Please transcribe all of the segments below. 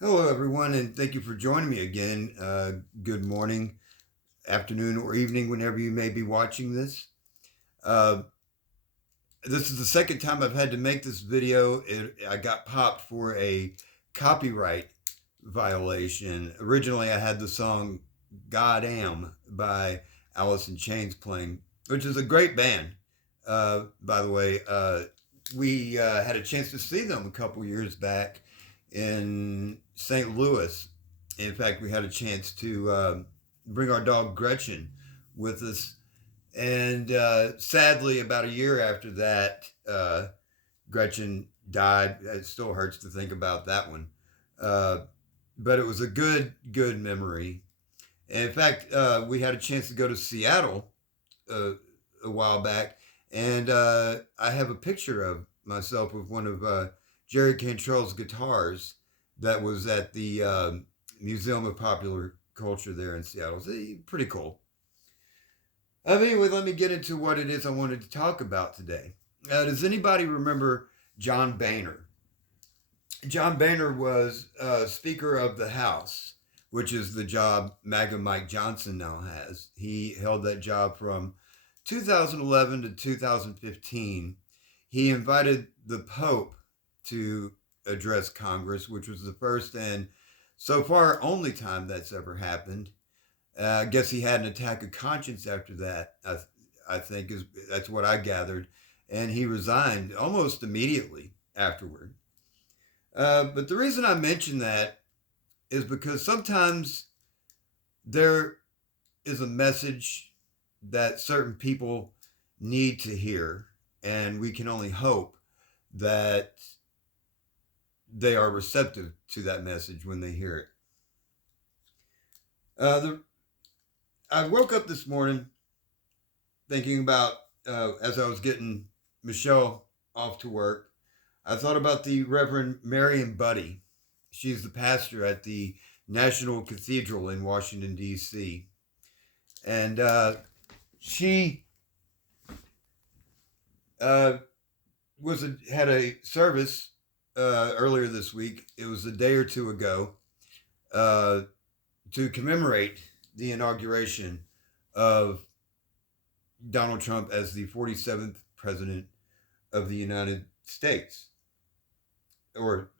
Hello, everyone, and thank you for joining me again. Good morning, afternoon, or evening, whenever you may be watching this. Uh, this is the second time I've had to make this video. I got popped for a copyright violation. Originally, I had the song God Am by Alice in Chains playing, which is a great band, by the way. We had a chance to see them a couple years back in St. Louis. In fact, we had a chance to bring our dog Gretchen with us. And sadly, about a year after that, Gretchen died. It still hurts to think about that one. Uh, but it was a good memory. And in fact, we had a chance to go to Seattle uh, a while back, and I have a picture of myself with one of Jerry Cantrell's guitars that was at the Museum of Popular Culture there in Seattle. So, pretty cool. Anyway, let me get into what it is I wanted to talk about today. Does anybody remember John Boehner? John Boehner was Speaker of the House, which is the job MAGA Mike Johnson now has. He held that job from 2011 to 2015. He invited the Pope to address Congress, which was the first and so far only time that's ever happened. I guess he had an attack of conscience after that. I think that's what I gathered, and he resigned almost immediately afterward. But the reason I mention that is because sometimes there is a message that certain people need to hear, and we can only hope that they are receptive to that message when they hear it. The I woke up this morning thinking about as I was getting Michelle off to work. I thought about the Reverend Marion Buddy. She's the pastor at the National Cathedral in Washington D.C. And she uh, had a service earlier this week. It was a day or two ago uh, to commemorate the inauguration of Donald Trump as the 47th president of the United States, or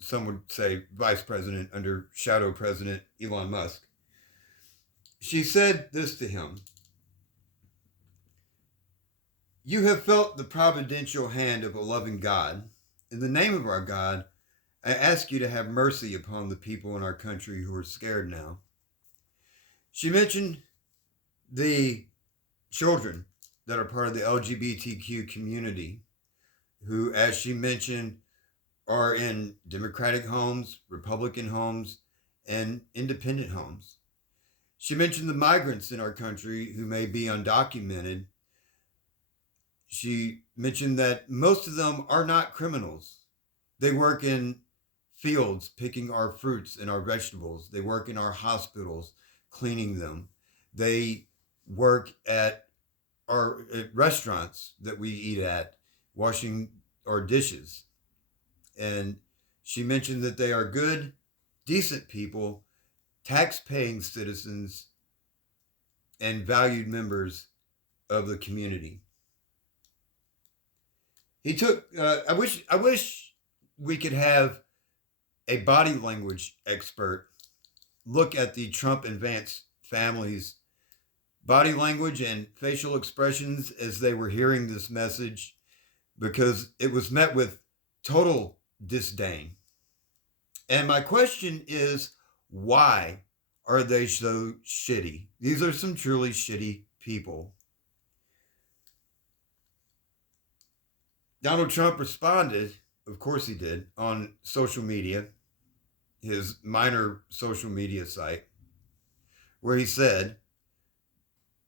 some would say vice president under shadow president Elon Musk. She said this to him: "You have felt the providential hand of a loving God. In the name of our God, I ask you to have mercy upon the people in our country who are scared now." She mentioned the children that are part of the LGBTQ community, who, as she mentioned, are in Democratic homes, Republican homes, and independent homes. She mentioned the migrants in our country who may be undocumented. She mentioned that most of them are not criminals. They work in fields picking our fruits and our vegetables. They work in our hospitals cleaning them. They work at our at restaurants that we eat at washing our dishes. And she mentioned that they are good, decent people, tax paying citizens, and valued members of the community. He took, I wish we could have a body language expert look at the Trump and Vance families' body language and facial expressions as they were hearing this message, because it was met with total disdain. And my question is, why are they so shitty? These are some truly shitty people. Donald Trump responded, of course he did, on social media, his minor social media site, where he said,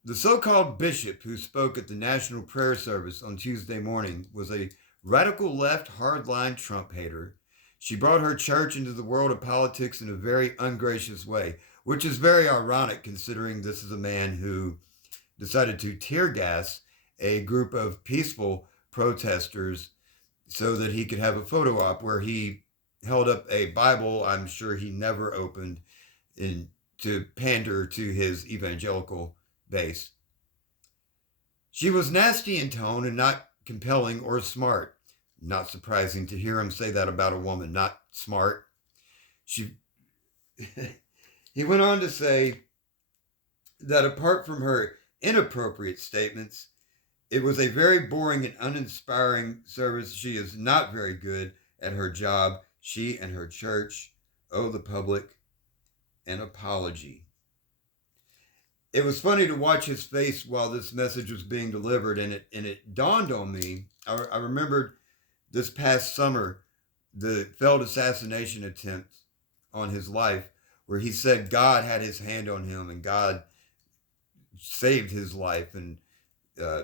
"The so called bishop who spoke at the National Prayer Service on Tuesday morning was a radical left hardline Trump hater. She brought her church into the world of politics in a very ungracious way," which is very ironic considering this is a man who decided to tear gas a group of peaceful protesters so that he could have a photo op where he held up a Bible I'm sure he never opened in to pander to his evangelical base. She was nasty in tone and not compelling or smart. Not surprising to hear him say that about a woman, not smart. She He went on to say that apart from her inappropriate statements, it was a very boring and uninspiring service. She is not very good at her job. She and her church owe the public an apology. It was funny to watch his face while this message was being delivered, and it dawned on me. I remembered this past summer the failed assassination attempt on his life, where he said God had his hand on him and God saved his life and uh,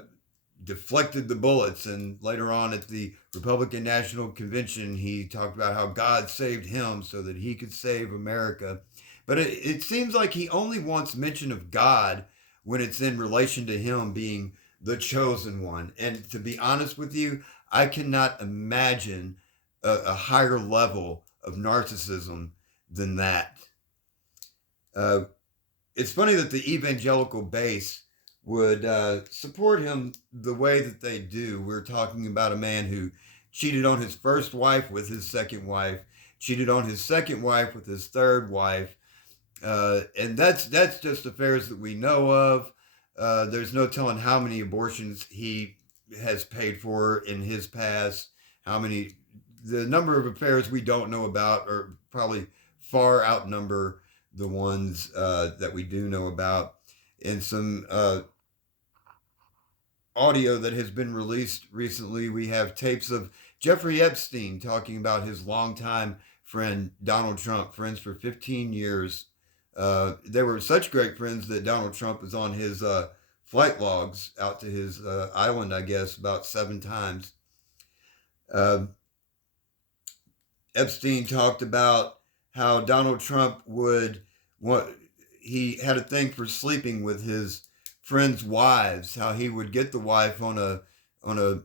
deflected the bullets. And later on at the Republican National Convention, he talked about how God saved him so that he could save America. But it seems like he only wants mention of God when it's in relation to him being the chosen one. And to be honest with you, I cannot imagine a higher level of narcissism than that. Uh, it's funny that the evangelical base would support him the way that they do. We're talking about a man who cheated on his first wife with his second wife, cheated on his second wife with his third wife, and that's just affairs that we know of. There's no telling how many abortions he has paid for in his past. How many? The number of affairs we don't know about are probably far outnumber the ones that we do know about. In some audio that has been released recently, we have tapes of Jeffrey Epstein talking about his longtime friend Donald Trump, friends for 15 years. They were such great friends that Donald Trump was on his flight logs out to his island, I guess, about 7 times. Uh, Epstein talked about how Donald Trump would want, he had a thing for sleeping with his friends' wives, how he would get the wife on a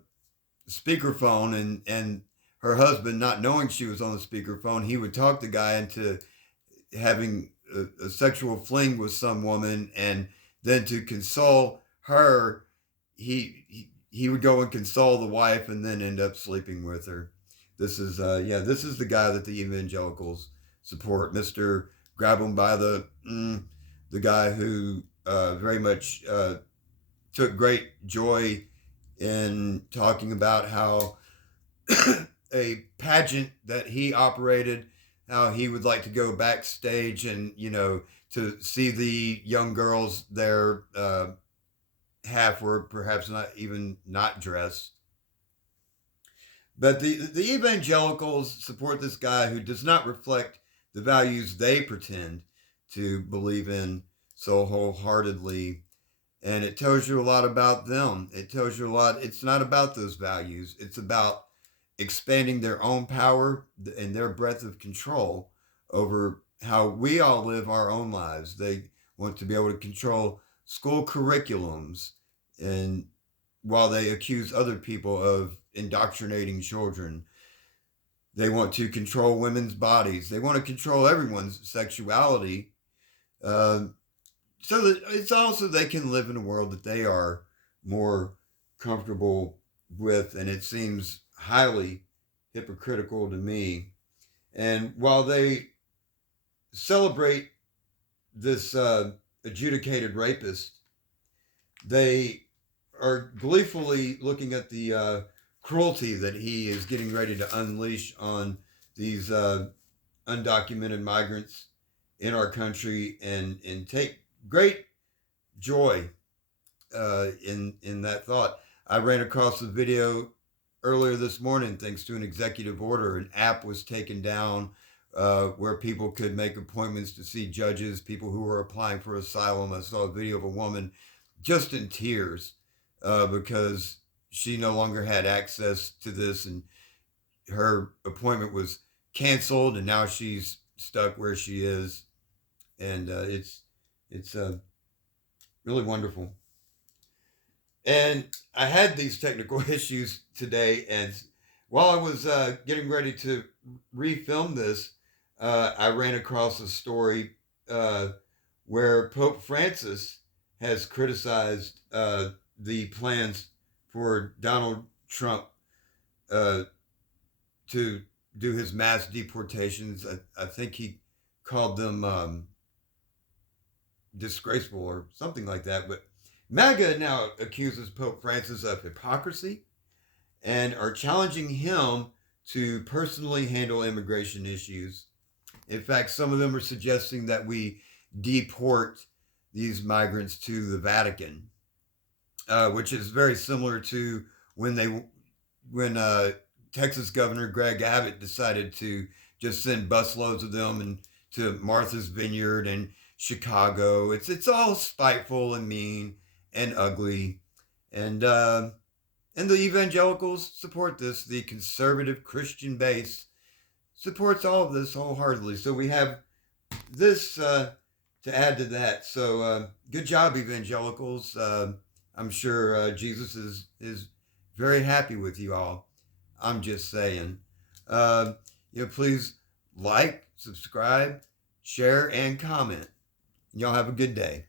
speakerphone, and her husband, not knowing she was on the speakerphone, he would talk the guy into having a sexual fling with some woman, and then to console her, he would go and console the wife and then end up sleeping with her. This is the guy that the evangelicals support, Mister Grab him by the guy who very much took great joy in talking about how a pageant that he operated, how he would like to go backstage and, to see the young girls there, half or perhaps not even not dressed. But the evangelicals support this guy who does not reflect the values they pretend to believe in so wholeheartedly. And it tells you a lot about them. It tells you a lot. It's not about those values. It's about expanding their own power and their breadth of control over how we all live our own lives. They want to be able to control school curriculums, and while they accuse other people of indoctrinating children, they want to control women's bodies. They want to control everyone's sexuality, uh, so that it's also they can live in a world that they are more comfortable with. And it seems highly hypocritical to me. And while they celebrate this adjudicated rapist, they are gleefully looking at the cruelty that he is getting ready to unleash on these undocumented migrants in our country, and take great joy in that thought. I ran across a video earlier this morning, thanks to an executive order. An app was taken down where people could make appointments to see judges, people who were applying for asylum. I saw a video of a woman just in tears because she no longer had access to this, and her appointment was canceled, and now she's stuck where she is. And it's really wonderful. And I had these technical issues today, and while I was getting ready to refilm this, I ran across a story uh, where Pope Francis has criticized the plans for Donald Trump uh, to do his mass deportations. I think he called them disgraceful or something like that. But MAGA now accuses Pope Francis of hypocrisy and are challenging him to personally handle immigration issues. In fact, some of them are suggesting that we deport these migrants to the Vatican, which is very similar to when Texas Governor Greg Abbott decided to just send busloads of them and to Martha's Vineyard and Chicago. It's all spiteful and mean and ugly, and and the evangelicals support this. The conservative Christian base supports all of this wholeheartedly. So we have this to add to that. So good job, evangelicals. I'm sure Jesus is very happy with you all. I'm just saying. Uh, please like, subscribe, share, and comment. Y'all have a good day.